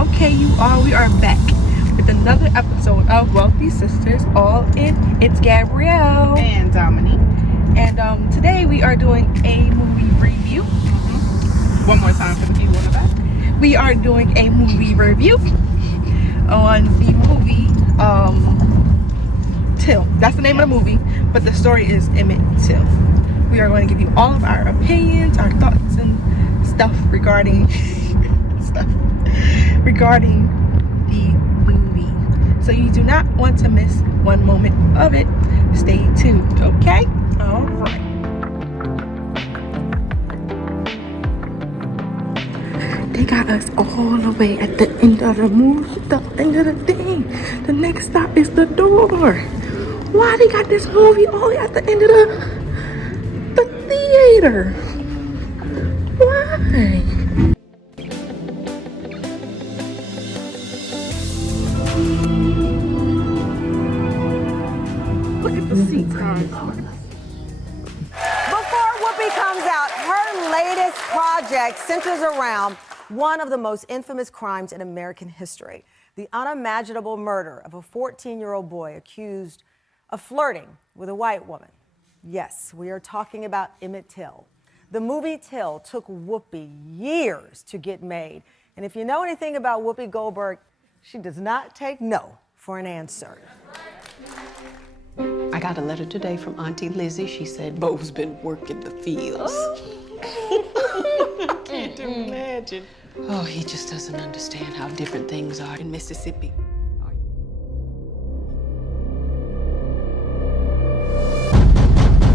Okay, you all, we are back with another episode of Wealthy Sisters All In. It's Gabrielle and Dominique, and today we are doing a movie review. One more time for the people in the back. We are doing a movie review on the movie Till. That's the name of the movie, but the story is Emmett Till. We are going to give you all of our opinions, our thoughts, and stuff regarding the movie. So you do not want to miss one moment of it. Stay tuned, okay? All right. They got us all the way at the end of the movie, the end of the thing. The next stop is the door. Why they got this movie all the way at the end of the theater? Why? Look at the seats. Before Whoopi comes out, her latest project centers around one of the most infamous crimes in American history, the unimaginable murder of a 14-year-old boy accused of flirting with a white woman. Yes, we are talking about Emmett Till. The movie Till took Whoopi years to get made. And if you know anything about Whoopi Goldberg, she does not take no for an answer. I got a letter today from Auntie Lizzie. She said Bo's been working the fields. I can't imagine. Oh, he just doesn't understand how different things are in Mississippi.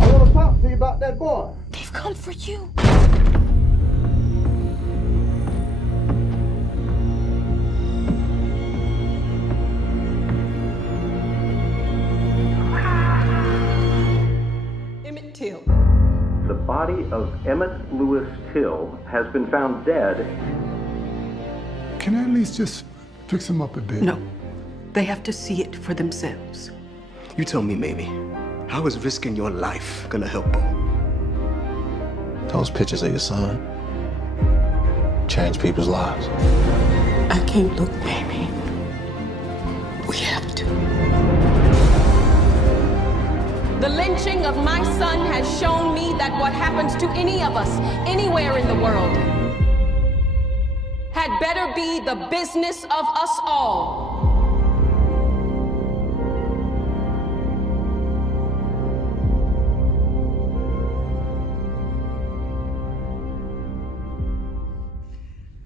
I want to talk to you about that boy. They've come for you. Emmett Till. The body of Emmett Lewis Till has been found dead. Can I at least just fix him up a bit? No, they have to see it for themselves. You tell me, Mamie, how is risking your life gonna help Bo? Those pictures of your son change people's lives. I can't look, Mamie. We have to. The lynching of my son has shown me that what happens to any of us, anywhere in the world, had better be the business of us all.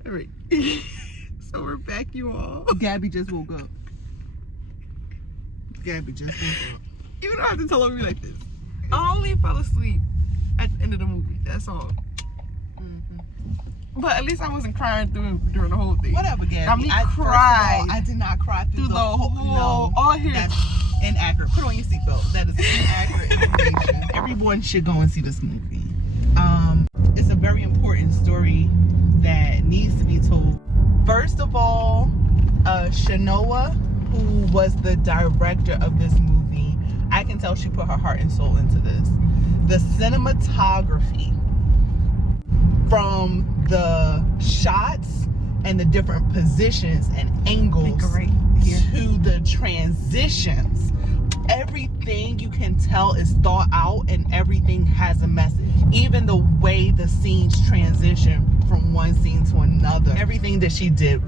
All right. So we're back, you all. Gabby just woke up. Gabby just woke up. You don't have to tell me like this. I only fell asleep at the end of the movie. That's all. But at least I wasn't crying during the whole thing. Whatever, Gabby. I mean, cried. I did not cry through the whole. No, all I hear. That's inaccurate. Put on your seatbelt. That is inaccurate information. Everyone should go and see this movie. It's a very important story that needs to be told. First of all, Shanoa, who was the director of this movie, I can tell she put her heart and soul into this. The cinematography, from the shots and the different positions and angles to the transitions, everything you can tell is thought out and everything has a message. Even the way the scenes transition from one scene to another, everything that she did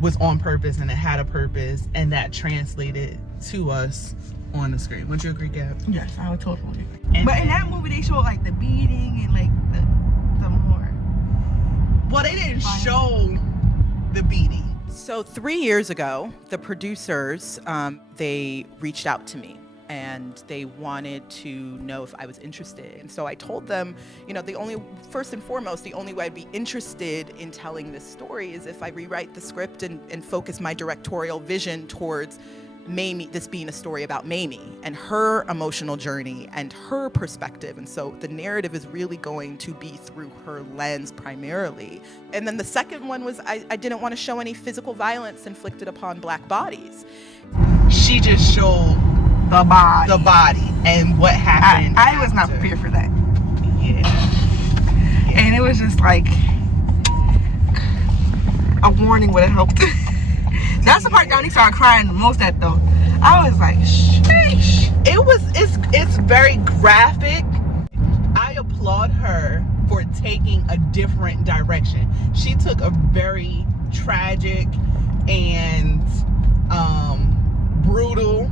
was on purpose and it had a purpose, and that translated to us on the screen. Would you agree, Gab? Yes, I would totally agree. But in that movie, they showed like the beating and like the more. Well, they didn't show the beating. So 3 years ago, the producers, they reached out to me and they wanted to know if I was interested. And so I told them, you know, first and foremost, the only way I'd be interested in telling this story is if I rewrite the script and focus my directorial vision towards Mamie, this being a story about Mamie and her emotional journey and her perspective. And so the narrative is really going to be through her lens primarily. And then the second one was I didn't want to show any physical violence inflicted upon Black bodies. She just showed The body and what happened. I was not prepared for that. Yeah. And it was just like, a warning would have helped. That's the part Donnie started crying the most at though. I was like, sheesh. It's very graphic. I applaud her for taking a different direction. She took a very tragic and brutal,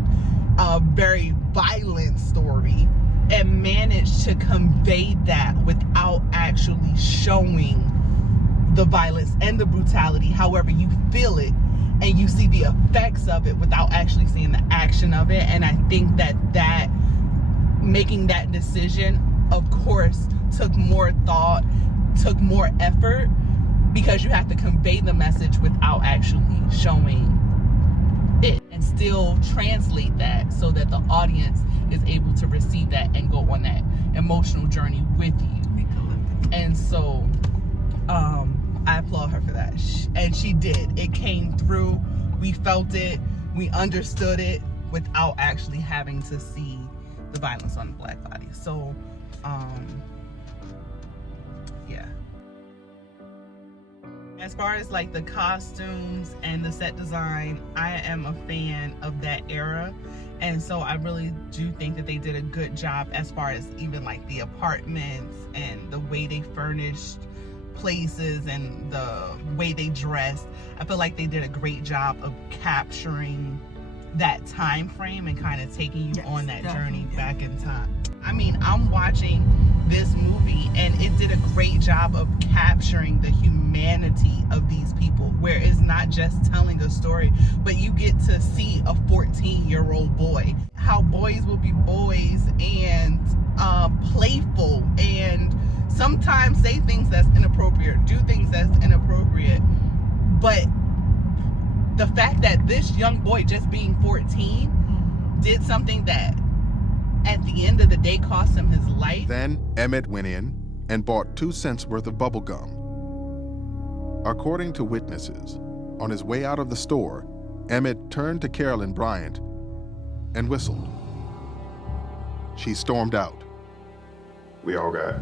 very violent story and managed to convey that without actually showing the violence and the brutality. However, you feel it and you see the effects of it without actually seeing the action of it. And I think that making that decision, of course, took more thought, took more effort, because you have to convey the message without actually showing it and still translate that so that the audience is able to receive that and go on that emotional journey with you. And so I applaud her for that. And she did. It came through. We felt it. We understood it without actually having to see the violence on the black body. So yeah. As far as like the costumes and the set design, I am a fan of that era. And so I really do think that they did a good job as far as even like the apartments and the way they furnished places and the way they dressed. I feel like they did a great job of capturing that time frame and kind of taking you on that journey back in time. I mean, I'm watching this movie and it did a great job of capturing the humanity of these people, where it's not just telling a story, but you get to see a 14-year-old boy, how boys will be boys and playful and sometimes say things that's inappropriate, do things that's inappropriate. But the fact that this young boy, just being 14, did something that at the end of the day cost him his life. Then Emmett went in and bought 2 cents worth of bubble gum. According to witnesses, on his way out of the store, Emmett turned to Carolyn Bryant and whistled. She stormed out. We all got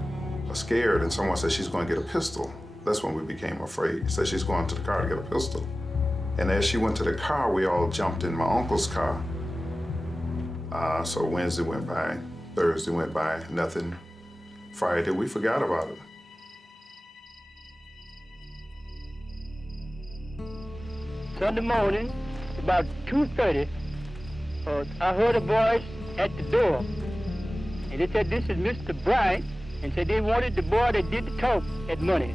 scared, and someone said she's going to get a pistol. That's when we became afraid. He said she's going to the car to get a pistol. And as she went to the car, we all jumped in my uncle's car. So Wednesday went by, Thursday went by, nothing. Friday, we forgot about it. Sunday morning, about 2:30, I heard a voice at the door. And they said, this is Mr. Bryant, and said they wanted the boy that did the talk at money.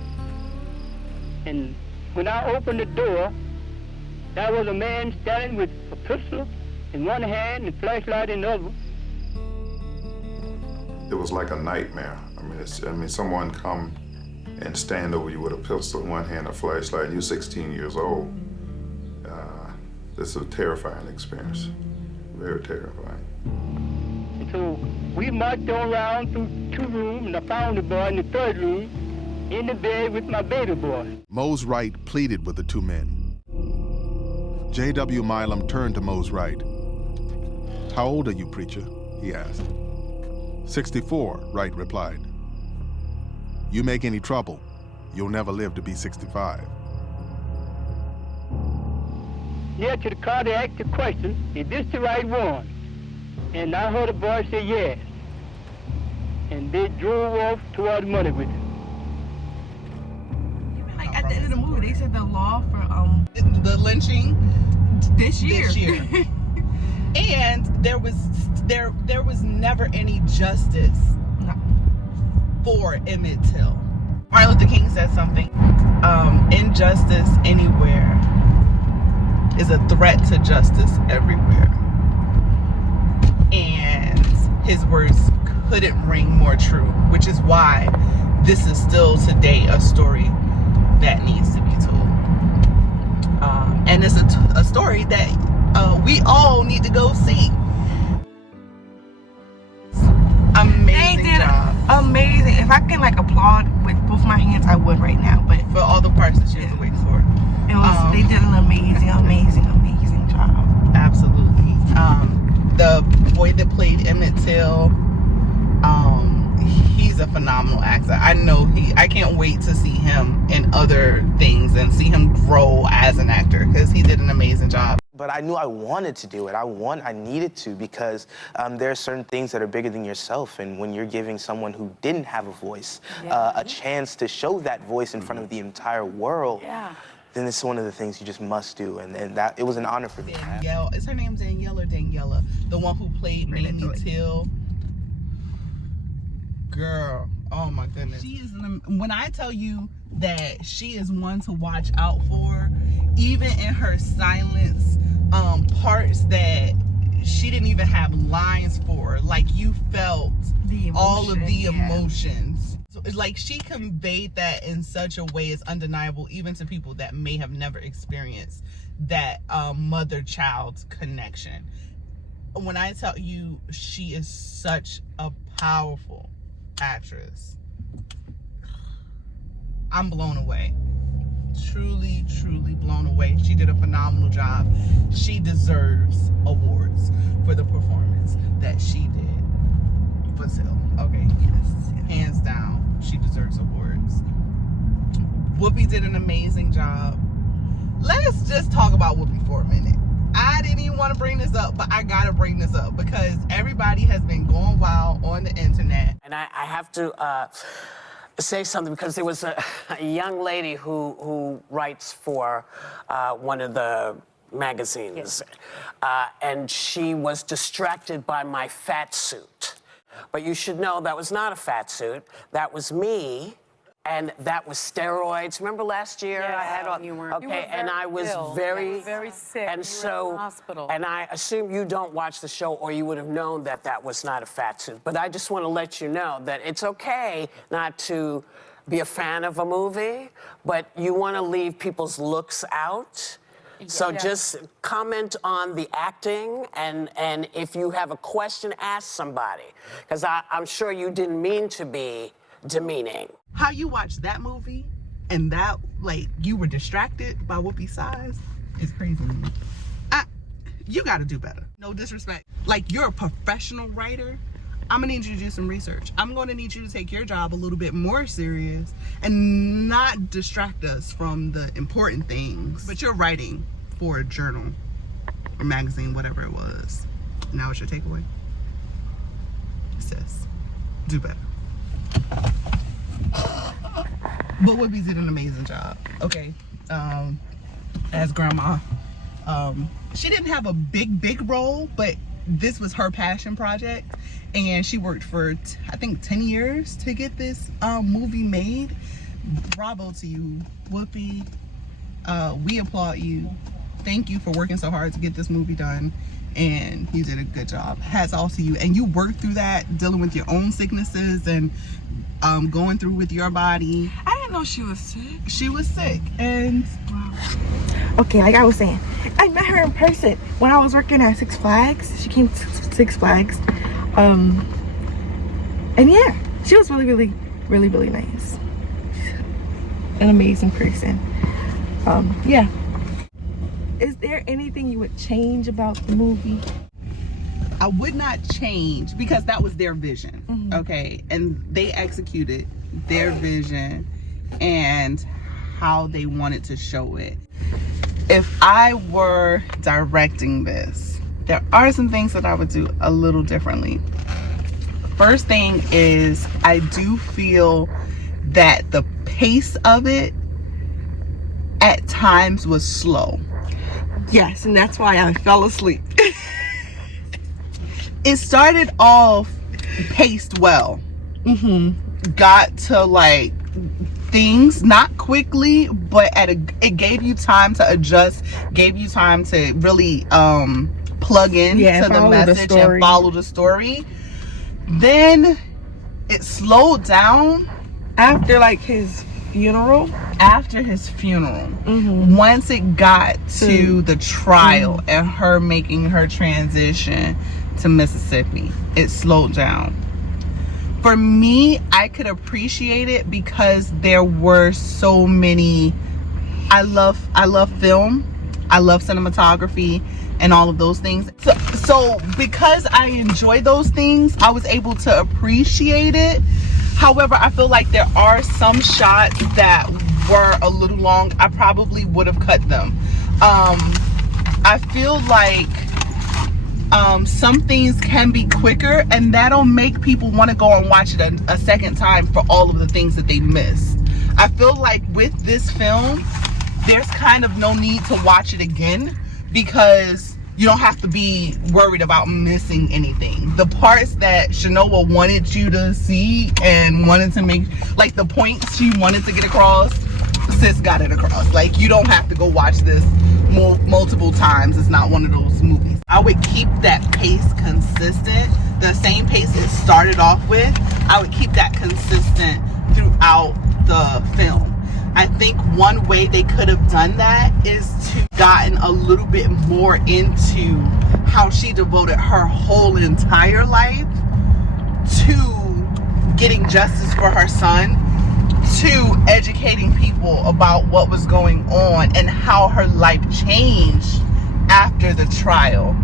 And when I opened the door, there was a man standing with a pistol in one hand and flashlight in the other. It was like a nightmare. I mean, someone come and stand over you with a pistol in one hand, a flashlight, and you're 16 years old. This is a terrifying experience, very terrifying. And so we marched on around through 2 rooms, and I found the boy in the 3rd room in the bed with my baby boy. Mose Wright pleaded with the 2 men. J.W. Milam turned to Mose Wright. "How old are you, preacher?" he asked. 64, Wright replied. "You make any trouble, you'll never live to be 65. Near to the car, they asked the question, is this the right one? And I heard a boy say yes. And they drove off toward money with him. Like at the end of the movie, they said the law for the lynching this year. And there was never any justice for Emmett Till. Martin Luther King said something. Injustice anywhere is a threat to justice everywhere. And his words couldn't ring more true, which is why this is still today a story that needs to be told. And it's a story that we all need to go see. Amazing job. Amazing. If I can like applaud with both my hands, I would right now. But for all the parts that you have to wait for. It was, they did an amazing job. Absolutely. The boy that played Emmett Till, he's a phenomenal actor. I can't wait to see him in other things and see him grow as an actor, because he did an amazing job. But I knew I wanted to do it. I needed to, because there are certain things that are bigger than yourself, and when you're giving someone who didn't have a voice a chance to show that voice in front of the entire world, then it's one of the things you just must do, and that it was an honor for me. Danielle, is her name Danielle or Daniela? The one who played Emmett Till. Girl, oh my goodness. She is when I tell you that she is one to watch out for, even in her silence, parts that she didn't even have lines for, like you felt all of the emotions. So it's like she conveyed that in such a way it's undeniable, even to people that may have never experienced that mother-child connection. When I tell you, she is such a powerful actress. I'm blown away. Truly, truly blown away. She did a phenomenal job. She deserves awards for the performance that she did for Till. Okay, yes. Hands down, she deserves awards. Whoopi did an amazing job. Let's just talk about Whoopi for a minute. I didn't even want to bring this up, but I gotta bring this up because everybody has been going wild on the internet. And I have to say something, because there was a young lady who writes for one of the magazines, and she was distracted by my fat suit. But you should know that was not a fat suit. That was me. And that was steroids. Remember last year I had all, you weren't. okay, and I was very sick. And so, in the hospital. and I assume you don't watch the show, or you would have known that that was not a fat suit. But I just want to let you know that it's okay not to be a fan of a movie, but you want to leave people's looks out. So just comment on the acting, and if you have a question, ask somebody, because I'm sure you didn't mean to be demeaning. How you watched that movie and that, like, you were distracted by Whoopi's size is crazy to me. You gotta do better. No disrespect. Like, you're a professional writer. I'm gonna need you to do some research. I'm gonna need you to take your job a little bit more serious and not distract us from the important things. But you're writing for a journal or magazine, whatever it was. Now what's your takeaway? Sis, do better. But Whoopi did an amazing job, okay? As grandma. She didn't have a big role, but this was her passion project. And she worked for, I think, 10 years to get this movie made. Bravo to you, Whoopi. We applaud you. Thank you for working so hard to get this movie done. And you did a good job. Hats off to you. And you worked through that, dealing with your own sicknesses and going through with your body. I didn't know she was sick. She was sick, and wow. Okay, like I was saying, I met her in person when I was working at Six Flags. She came to Six Flags, and yeah, she was really nice. An amazing person. Yeah. Is there anything you would change about the movie? I would not change, because that was their vision, okay? And they executed their vision and how they wanted to show it. If I were directing this, there are some things that I would do a little differently. First thing is, I do feel that the pace of it at times was slow. Yes, and that's why I fell asleep. It started off paced well. Got to, like, things not quickly, but it gave you time to adjust, gave you time to really plug in to the message and follow the story. Then it slowed down after, like, his funeral. After his funeral, once it got to the trial and her making her transition to Mississippi, it slowed down. For me, I could appreciate it because there were so many. I love film, I love cinematography and all of those things. So because I enjoy those things, I was able to appreciate it. However, I feel like there are some shots that were a little long. I probably would have cut them. I feel like some things can be quicker, and that'll make people want to go and watch it a second time for all of the things that they missed. I feel like with this film, there's kind of no need to watch it again because you don't have to be worried about missing anything. The parts that Shanoa wanted you to see and wanted to make, like the points she wanted to get across, sis got it across. Like, you don't have to go watch this multiple times. It's not one of those movies. I would keep that pace consistent, the same pace it started off with. I would keep that consistent throughout the film. I think one way they could have done that is to gotten a little bit more into how she devoted her whole entire life to getting justice for her son, to educating people about what was going on and how her life changed after the trial.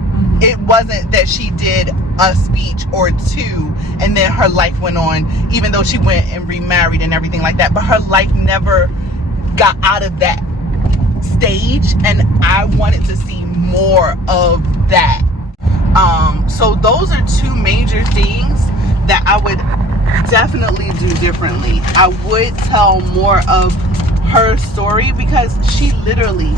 It wasn't that she did a speech or two and then her life went on, even though she went and remarried and everything like that, but her life never got out of that stage, and I wanted to see more of that. So those are two major things that I would definitely do differently. I would tell more of her story because she literally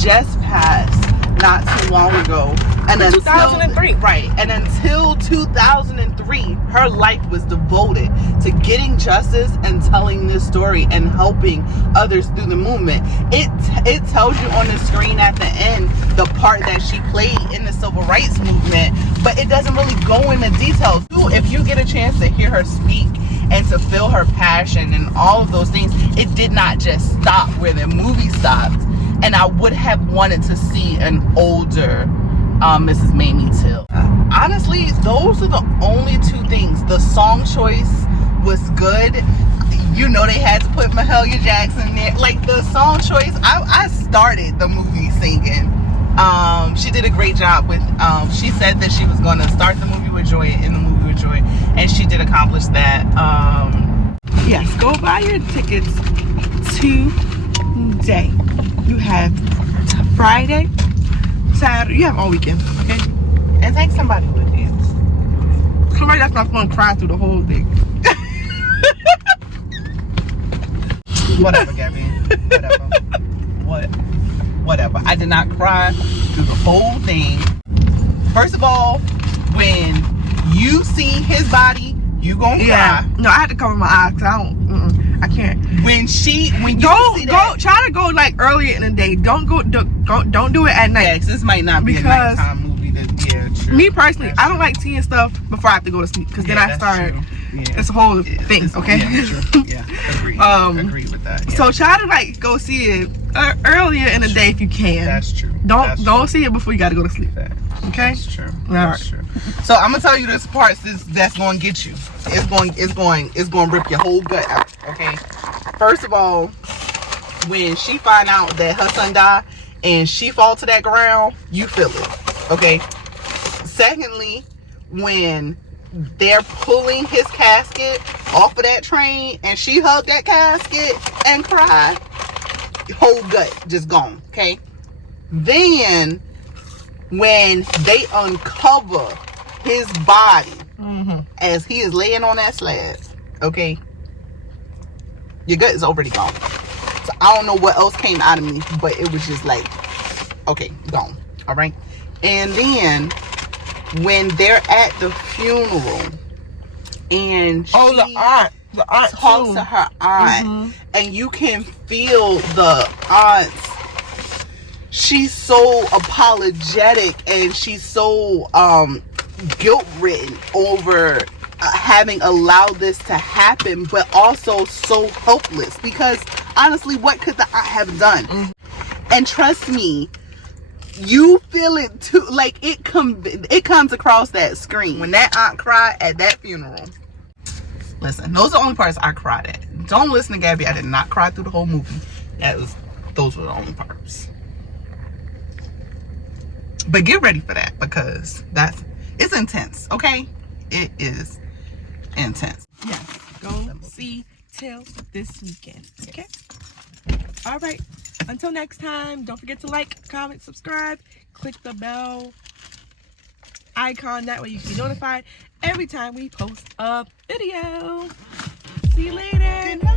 just passed not too long ago, and until 2003, right? And until 2003, her life was devoted to getting justice and telling this story and helping others through the movement. It tells you on the screen at the end the part that she played in the civil rights movement, but it doesn't really go into details. If you get a chance to hear her speak and to feel her passion and all of those things, it did not just stop where the movie stopped. And I would have wanted to see an older Mrs. Mamie Till. Honestly, those are the only two things. The song choice was good. You know, they had to put Mahalia Jackson there. Like, the song choice, I started the movie singing. She did a great job with, she said that she was going to start the movie with joy and end the movie with joy, and she did accomplish that. Yes, go buy your tickets today. You have Friday, Saturday, you have all weekend, okay? And take somebody with you. Somebody that's not going to cry through the whole thing. Whatever, Gabby. Whatever. I did not cry through the whole thing. First of all, when you see his body, you gonna cry. No, I had to cover my eyes because I can't. When you see that, try to go like earlier in the day. Don't do it at night. Yeah, this might not be a nighttime movie. True. Me personally, I don't like seeing stuff before I have to go to sleep because then I start. Yeah. It's a whole thing, okay? Yeah, true. Yeah, agree with that. Yeah. So try to like go see it earlier in the day if you can. That's true. Don't see it before you got to go to sleep. Okay? That's true. That's true. So I'm gonna tell you this part that's gonna get you. It's going to rip your whole gut out. Okay. First of all, when she find out that her son died and she fall to that ground, you feel it. Okay. Secondly, when they're pulling his casket off of that train and she hugged that casket and cried, whole gut just gone. Okay. Then when they uncover his body as he is laying on that slab, okay, your gut is already gone. So I don't know what else came out of me, but it was just like, okay, gone. All right. And then when they're at the funeral and she the aunt talks to her aunt, and you can feel the aunt's, she's so apologetic and she's so guilt-ridden over having allowed this to happen, but also so helpless because honestly, what could the aunt have done? And trust me, you feel it too. Like, it comes across that screen when that aunt cried at that funeral. Listen, those are the only parts I cried at. Don't listen to Gabby. I did not cry through the whole movie. Those were the only parts. But get ready for that because it's intense. Okay, it is intense. Yes, go see Till this weekend. Okay? All right. Until next time, don't forget to like, comment, subscribe, click the bell icon. That way you can be notified every time we post a video. See you later.